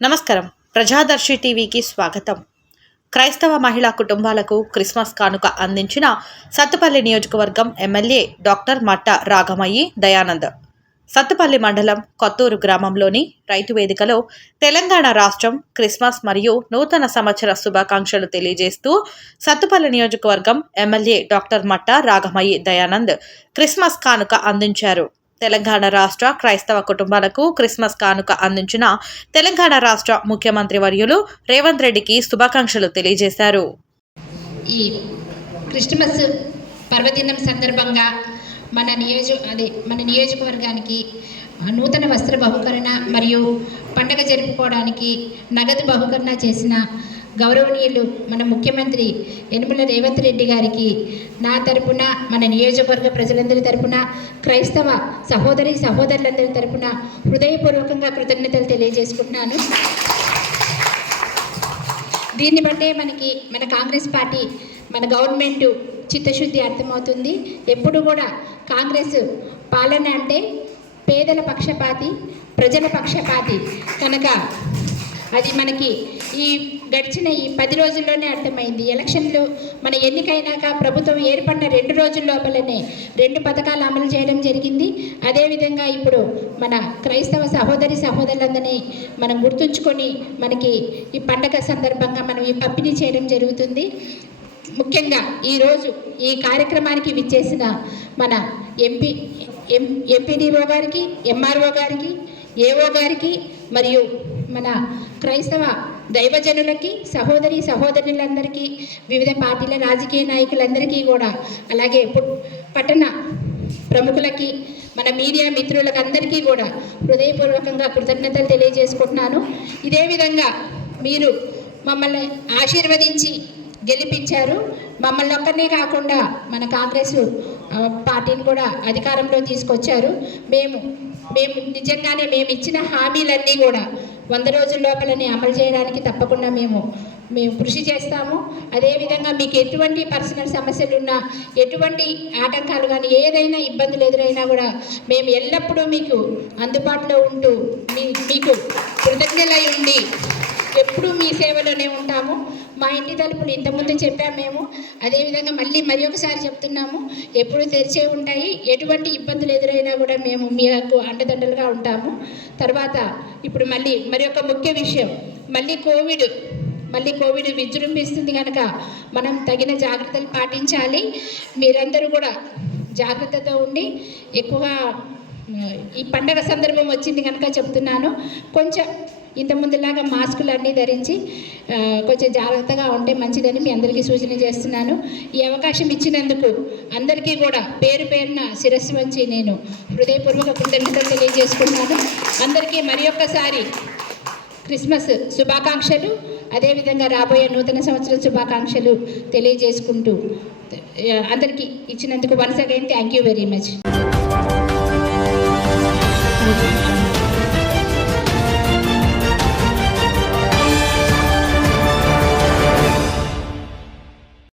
నమస్కారం. ప్రజాదర్శి టీవీకి స్వాగతం. క్రైస్తవ మహిళా కుటుంబాలకు క్రిస్మస్ కానుక అందించిన సత్తుపల్లి నియోజకవర్గం ఎమ్మెల్యే డాక్టర్ మట్ట రాగమయ్యి దయానంద్. సత్తుపల్లి మండలం కొత్తూరు గ్రామంలోని రైతు వేదికలో తెలంగాణ రాష్ట్రం క్రిస్మస్ మరియు నూతన సంవత్సర శుభాకాంక్షలు తెలియజేస్తూ సత్తుపల్లి నియోజకవర్గం ఎమ్మెల్యే డాక్టర్ మట్ట రాగమయ్యి దయానంద్ క్రిస్మస్ కానుక అందించారు. తెలంగాణ రాష్ట్ర క్రైస్తవ కుటుంబాలకు క్రిస్మస్ కానుక అందించిన తెలంగాణ రాష్ట్ర ముఖ్యమంత్రి వర్యులు రేవంత్ రెడ్డికి శుభాకాంక్షలు తెలియజేశారు. ఈ క్రిస్టమస్ పర్వదినం సందర్భంగా మన నియోజక అదే మన నియోజకవర్గానికి నూతన వస్త్ర బహుకరణ మరియు పండగ జరుపుకోవడానికి నగదు బహుకరణ చేసిన గౌరవనీయులు మన ముఖ్యమంత్రి యనుమల రేవంత్ రెడ్డి గారికి నా తరపున మన నియోజకవర్గ ప్రజలందరి తరపున క్రైస్తవ సహోదరి సహోదరులందరి తరపున హృదయపూర్వకంగా కృతజ్ఞతలు తెలియజేసుకుంటున్నాను. దీన్ని బట్టే మనకి మన కాంగ్రెస్ పార్టీ మన గవర్నమెంట్ చిత్తశుద్ధి అర్థమవుతుంది. ఎప్పుడు కూడా కాంగ్రెస్ పాలన అంటే పేదల పక్షపాతి ప్రజల పక్షపాతి. కనుక అది మనకి ఈ గడిచిన ఈ పది రోజుల్లోనే అర్థమైంది. ఎలక్షన్లు మన ఎన్నికైనాక ప్రభుత్వం ఏర్పడిన రెండు రోజుల లోపలనే రెండు పథకాలు అమలు చేయడం జరిగింది. అదేవిధంగా ఇప్పుడు మన క్రైస్తవ సహోదరి సహోదరులందరినీ మనం గుర్తుంచుకొని మనకి ఈ పండగ సందర్భంగా మనం ఈ పంపిణీ చేయడం జరుగుతుంది. ముఖ్యంగా ఈరోజు ఈ కార్యక్రమానికి విచ్చేసిన మన ఎంపీ ఎం ఎంపీడీఓ గారికి ఎంఆర్ఓ గారికి ఏఓ గారికి మరియు మన క్రైస్తవ దైవజనులకి సహోదరి సహోదరులందరికీ వివిధ పార్టీల రాజకీయ నాయకులందరికీ కూడా అలాగే పట్టణ ప్రముఖులకి మన మీడియా మిత్రులకు అందరికీ కూడా హృదయపూర్వకంగా కృతజ్ఞతలు తెలియజేసుకుంటున్నాను. ఇదే విధంగా మీరు మమ్మల్ని ఆశీర్వదించి గెలిపించారు. మమ్మల్ని ఒక్కరినే కాకుండా మన కాంగ్రెస్ పార్టీని కూడా అధికారంలో తీసుకొచ్చారు. మేము మేము నిజంగానే మేము ఇచ్చిన హామీలన్నీ కూడా వంద రోజుల లోపలనే అమలు చేయడానికి తప్పకుండా మేము మేము కృషి చేస్తాము. అదేవిధంగా మీకు ఎటువంటి పర్సనల్ సమస్యలు ఉన్నా ఎటువంటి ఆటంకాలు కానీ ఏదైనా ఇబ్బందులు ఎదురైనా కూడా మేము ఎల్లప్పుడూ మీకు అందుబాటులో ఉంటూ మీ మీకు కృతజ్ఞలై ఉండి ఎప్పుడూ మీ సేవలోనే ఉంటాము. మా ఇంటి తలుపులు ఇంతకుముందు చెప్పాము మేము. అదేవిధంగా మళ్ళీ మరి ఒకసారి చెప్తున్నాము. ఎప్పుడు తెరిచే ఉంటాయి. ఎటువంటి ఇబ్బందులు ఎదురైనా కూడా మేము మీకు అండదండలుగా ఉంటాము. తర్వాత ఇప్పుడు మళ్ళీ మరి ఒక ముఖ్య విషయం. మళ్ళీ కోవిడ్ మళ్ళీ కోవిడ్ విజృంభిస్తుంది కనుక మనం తగిన జాగ్రత్తలు పాటించాలి. మీరందరూ కూడా జాగ్రత్తతో ఉండి ఎక్కువగా ఈ పండగ సందర్భం వచ్చింది కనుక చెప్తున్నాను. కొంచెం ఇంత ముందులాగా మాస్కులు అన్నీ ధరించి కొంచెం జాగ్రత్తగా ఉంటే మంచిదని మీ అందరికీ సూచన చేస్తున్నాను. ఈ అవకాశం ఇచ్చినందుకు అందరికీ కూడా పేరు పేరున శిరస్సు వచ్చి నేను హృదయపూర్వక కృతజ్ఞతలు తెలియజేసుకుంటున్నాను. అందరికీ మరి ఒక్కసారి క్రిస్మస్ శుభాకాంక్షలు అదేవిధంగా రాబోయే నూతన సంవత్సర శుభాకాంక్షలు తెలియజేసుకుంటూ అందరికీ ఇచ్చినందుకు once again thank you very much.